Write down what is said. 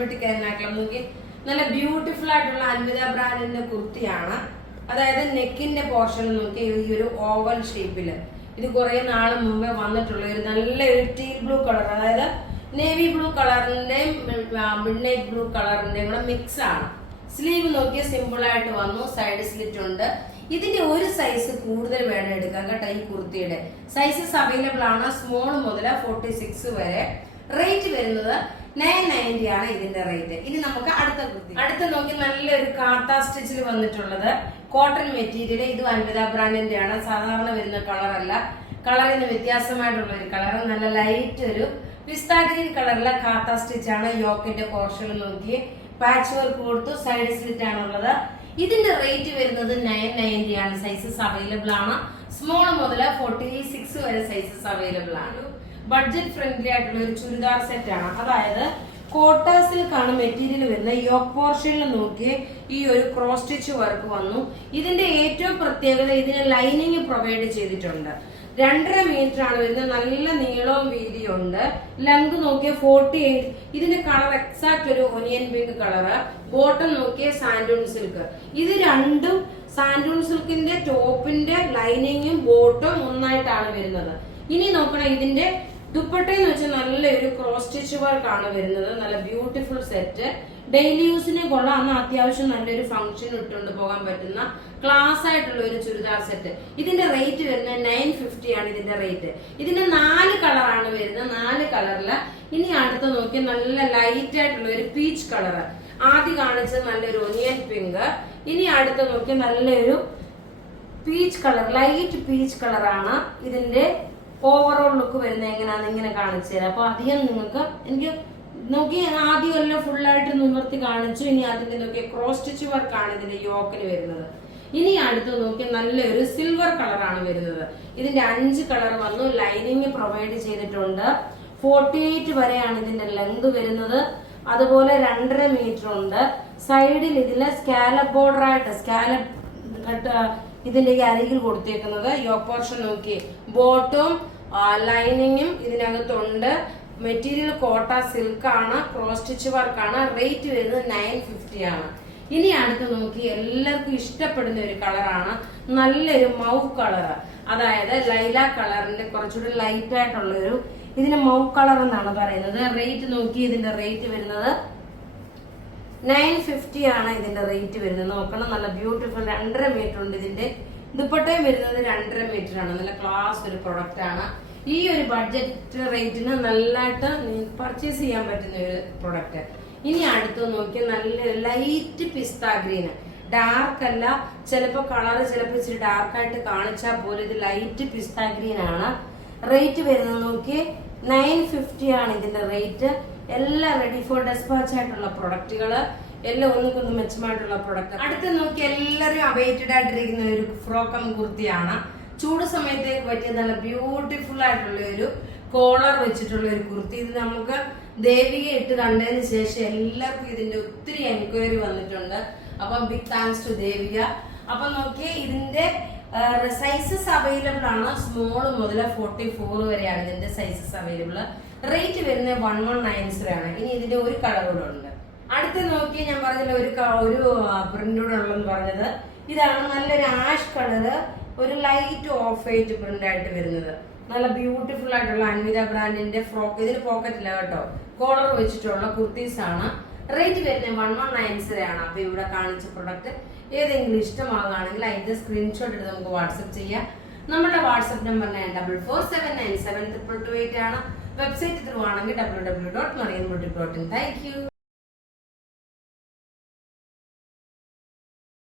ബട്ടിക്കാരനാക്കണം നോക്കി. നല്ല ബ്യൂട്ടിഫുൾ ആയിട്ടുള്ള അൻവിത ബ്രാൻഡിന്റെ കുർത്തിയാണ്. അതായത് നെക്കിന്റെ പോർഷൻ നോക്കി ഈ ഒരു ഓവൽ ഷേപ്പില്. ഇത് കുറെ നാള് മുമ്പേ വന്നിട്ടുള്ള ഒരു നല്ലൊരു ടീൽ ബ്ലൂ കളർ, അതായത് നേവി ബ്ലൂ കളറിന്റെയും മിഡ് നൈറ്റ് ബ്ലൂ കളറിന്റെയും കൂടെ മിക്സ് ആണ്. സ്ലീവ് നോക്കിയ സിമ്പിൾ ആയിട്ട് വന്നു, സൈഡ് സ്ലിറ്റ് ഉണ്ട്. ഇതിന്റെ ഒരു സൈസ് കൂടുതൽ വേണം എടുക്കാൻ കേട്ടോ. ഈ കുർത്തിയുടെ സൈസസ് അവൈലബിൾ ആണ്, സ്മോൾ മുതൽ 46 വരെ. റേറ്റ് വരുന്നത് 990 ആണ് ഇതിന്റെ റേറ്റ്. ഇനി നമുക്ക് അടുത്ത നോക്കി നല്ലൊരു കാത്ത സ്റ്റിച്ചിൽ വന്നിട്ടുള്ളത് കോട്ടൺ മെറ്റീരിയൽ. ഇത് അൻവിത ബ്രാൻഡിന്റെ ആണ്, സാധാരണ വരുന്ന കളർ അല്ല. കളറിന് വ്യത്യാസമായിട്ടുള്ള ഒരു കളർ, നല്ല ലൈറ്റ് ഒരു പിസ്ത ഗ്രീൻ കളറിലെ കാത്ത സ്റ്റിച്ച് ആണ്. യോക്കിന്റെ പോർഷൻ നോക്കി പാച്ച് വർക്ക് കൊടുത്തു, സൈഡ് സ്ലിറ്റ് ആണുള്ളത്. ഇതിന്റെ റേറ്റ് വരുന്നത് 990 ആണ്. സൈസസ് അവൈലബിൾ ആണ്, സ്മോൾ മുതൽ 46 വരെ സൈസസ് അവൈലബിൾ ആണ്. ബഡ്ജറ്റ് ഫ്രണ്ട്ലി ആയിട്ടുള്ള ഒരു ചുരിദാർ സെറ്റ് ആണ്. അതായത് കോട്ട സിൽക്കാണ് മെറ്റീരിയൽ വരുന്നത്. യോക്ക് പോർഷനിൽ നോക്കി ഈ ഒരു ക്രോസ് സ്റ്റിച്ച് വർക്ക് വന്നു. ഇതിന്റെ ഏറ്റവും പ്രത്യേകത ഇതിന് ലൈനിങ് പ്രൊവൈഡ് ചെയ്തിട്ടുണ്ട്. 2.5 മീറ്റർ ആണ് വരുന്നത്. നല്ല നീളവും വീതിയും ഉണ്ട്. ലെങ്ത് നോക്കിയ 48. ഇതിന്റെ കളർ എക്സാക്ട് ഒരു ഒനിയൻ പിങ്ക് കളറ്. ബോട്ടം നോക്കിയ സാൻഡൂൺ സിൽക്ക്. ഇത് രണ്ടും സാൻഡൂൺ സിൽക്കിന്റെ ടോപ്പിന്റെ ലൈനിങ്ങും ബോട്ടും ഒന്നായിട്ടാണ് വരുന്നത്. ഇനി നോക്കണം ഇതിന്റെ ദുപ്പട്ടയെന്ന് വെച്ചാൽ നല്ലൊരു ക്രോസ് സ്റ്റിച്ച് വർക്ക് ആണ് വരുന്നത്. നല്ല ബ്യൂട്ടിഫുൾ സെറ്റ്. ഡെയിലി യൂസിനെ കൊള്ളാം, അത്യാവശ്യം നല്ലൊരു ഫംഗ്ഷൻ ഇട്ടുകൊണ്ട് പോകാൻ പറ്റുന്ന ക്ലാസ് ആയിട്ടുള്ള ഒരു ചുരിദാർ സെറ്റ്. ഇതിന്റെ റേറ്റ് വരുന്നത് 950 ആണ് ഇതിന്റെ റേറ്റ്. ഇതിന്റെ 4 കളറാണ് വരുന്നത്, 4 കളറില്. ഇനി അടുത്ത് നോക്കി നല്ല ലൈറ്റ് ആയിട്ടുള്ള ഒരു പീച്ച് കളറ്. ആദ്യം കാണിച്ചത് നല്ലൊരു ഒനിയൻ പിങ്ക്. ഇനി അടുത്ത് നോക്കി നല്ലൊരു പീച്ച് കളർ, ലൈറ്റ് പീച്ച് കളറാണ്. ഇതിന്റെ ഓവറോൾ ലുക്ക് വരുന്നത് എങ്ങനെയാണെന്ന് ഇങ്ങനെ കാണിച്ചു തരാം. അപ്പൊ അധികം നിങ്ങൾക്ക് എനിക്ക് നോക്കി ആദ്യം എല്ലാം ഫുള്ളായിട്ട് നിവർത്തി കാണിച്ചു. ഇനി അതിന്റെ നോക്കിയ ക്രോസ് സ്റ്റിച്ച് വർക്കാണ് ഇതിന്റെ യോക്കിന് വരുന്നത്. ഇനി അടുത്ത് നോക്കി നല്ലൊരു സിൽവർ കളറാണ് വരുന്നത്. ഇതിന്റെ 5 കളർ വന്നു, ലൈനിങ് പ്രൊവൈഡ് ചെയ്തിട്ടുണ്ട്. 48 വരെയാണ് ഇതിന്റെ ലെങ്ത് വരുന്നത്. അതുപോലെ 2.5 മീറ്റർ ഉണ്ട്. സൈഡിൽ ഇതിലെ സ്കാലപ്പ് ബോർഡർ ആയിട്ട് സ്കാലപ്പ് ഇതിന്റെ അരികിൽ കൊടുത്തേക്കുന്നത്. യോക്ക് പോർഷൻ നോക്കി ബോട്ടും ലൈനിങ്ങും ഇതിനകത്തുണ്ട്. മെറ്റീരിയൽ കോട്ട സിൽക്ക് ആണ്, ക്രോസ് സ്റ്റിച്ച് വർക്കാണ്. റേറ്റ് വരുന്നത് 950 ആണ്. ഇനി അടുത്ത് നോക്കി എല്ലാവർക്കും ഇഷ്ടപ്പെടുന്ന ഒരു കളറാണ്, നല്ലൊരു മൗവ് കളർ. അതായത് ലൈല കളറിന്റെ കുറച്ചുകൂടി ലൈറ്റ് ആയിട്ടുള്ള ഒരു, ഇതിന് മൗവ് കളർ എന്നാണ് പറയുന്നത്. റേറ്റ് നോക്കി ഇതിന്റെ റേറ്റ് വരുന്നത് 950 ആണ് ഇതിന്റെ റേറ്റ് വരുന്നത്. നോക്കണം, നല്ല ബ്യൂട്ടിഫുൾ 2.5 മീറ്റർ ഉണ്ട്. ഇതിന്റെ ദുപ്പട്ടയും വരുന്നത് 2.5 മീറ്റർ ആണ്. നല്ല ക്ലാസ് ഒരു പ്രൊഡക്റ്റ് ആണ്. ഈ ഒരു ബഡ്ജറ്റ് റേറ്റിന് നല്ലതായിട്ട് പർച്ചേസ് ചെയ്യാൻ പറ്റുന്ന ഒരു പ്രൊഡക്റ്റ്. ഇനി അടുത്ത് നോക്കി നല്ല ലൈറ്റ് പിസ്ത ഗ്രീൻ, ഡാർക്ക് അല്ല. ചിലപ്പോ കളർ ചിലപ്പോ ഇച്ചിരി ഡാർക്ക് ആയിട്ട് കാണിച്ചാൽ പോലും ഇത് ലൈറ്റ് പിസ്ത ഗ്രീൻ ആണ്. റേറ്റ് വരുന്നത് നോക്കി 950 ആണ് ഇതിന്റെ റേറ്റ്. എല്ലാം റെഡി ഫോർ ഡെസ്പാച്ച് ആയിട്ടുള്ള പ്രൊഡക്റ്റുകള്, എല്ലാം ഒന്നുകൊന്നും മെച്ചമായിട്ടുള്ള പ്രൊഡക്റ്റ്. അടുത്ത് നോക്കി എല്ലാവരും അവൈറ്റഡ് ആയിട്ടിരിക്കുന്ന ഒരു ഫ്രോക്കം കുർത്തിയാണ്. ചൂട് സമയത്തേക്ക് പറ്റിയ നല്ല ബ്യൂട്ടിഫുൾ ആയിട്ടുള്ള ഒരു കോളർ വെച്ചിട്ടുള്ള ഒരു കുർത്തി. ഇത് നമുക്ക് ദേവിയെ ഇട്ട് കണ്ടതിന് ശേഷം എല്ലാവർക്കും ഇതിന്റെ ഒത്തിരി എൻക്വയറി വന്നിട്ടുണ്ട്. അപ്പൊ ബിഗ് താങ്ക്സ് ടു ദേവിക. അപ്പൊ നോക്കി ഇതിന്റെ സൈസസ് അവൈലബിൾ ആണ്, സ്മോൾ മുതൽ 44 വരെയാണ് ഇതിന്റെ സൈസസ് അവൈലബിൾ. റേറ്റ് വരുന്നത് 1190 ആണ്. ഇനി ഇതിന്റെ ഒരു കളർ കൂടെ ഉണ്ട്. അടുത്ത് നോക്കി ഞാൻ പറഞ്ഞില്ല ഒരു പ്രിന്റ് കൂടെ ഉള്ളതെന്ന് പറഞ്ഞത് ഇതാണ്. നല്ലൊരു ആഷ് കളറ്, ഒരു ലൈറ്റ് ഓഫ് വൈറ്റ് പ്രിന്റ് ആയിട്ട് വരുന്നത്. നല്ല ബ്യൂട്ടിഫുൾ ആയിട്ടുള്ള അൻവിത ബ്രാൻഡിന്റെ ഫ്രോക്ക്. ഇതിന് പോക്കറ്റ് ഇല്ല കേട്ടോ, കോളർ വെച്ചിട്ടുള്ള കുർത്തീസ് ആണ്. റേറ്റ് വരുന്നത് 1190 ആണ്. അപ്പൊ ഇവിടെ കാണിച്ച പ്രൊഡക്റ്റ് ഏതെങ്കിലും ഇഷ്ടമാകുകയാണെങ്കിൽ അതിന്റെ സ്ക്രീൻഷോട്ട് എടുത്ത് നമുക്ക് വാട്സ്ആപ്പ് ചെയ്യാം. നമ്മുടെ വാട്സ്ആപ്പ് നമ്പർ 9447972228 ആണ്. വെബ്സൈറ്റ് ത്രൂ ആണെങ്കിൽ www.marianboutique.in. Thank you.